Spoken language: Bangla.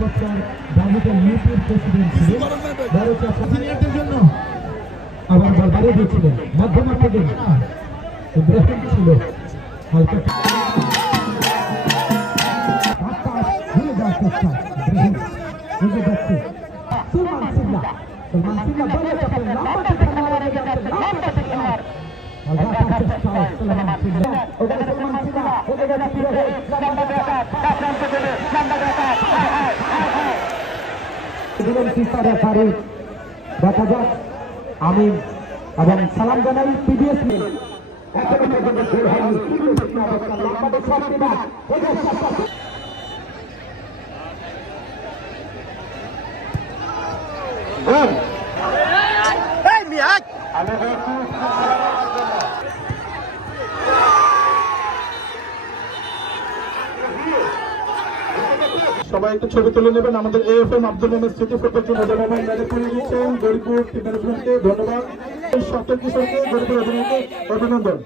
বছর বাবুদের ইউপির প্রেসিডেন্ট ছিলেন। বড় সিনিয়রদের জন্য আবার বারবারও দিয়েছিলেন মধ্যমা থেকে ছিল হালকা আকাশ ফারুক দেখা যাক। আমি এবং সালাম জানাই পিডিএস মিল এখনও পর্যন্ত হয়নি সবাই একটু ছবি তুলে নেবেন। আমাদের এএফএম আব্দুল মোহাম্মদ স্মৃতি ফটো টিম ওদের করে দিয়েছেন গরিপুর টিম ম্যানেজমেন্টকে ধন্যবাদ। সপ্তম কিশোরকে অভিনন্দন অভিনন্দন।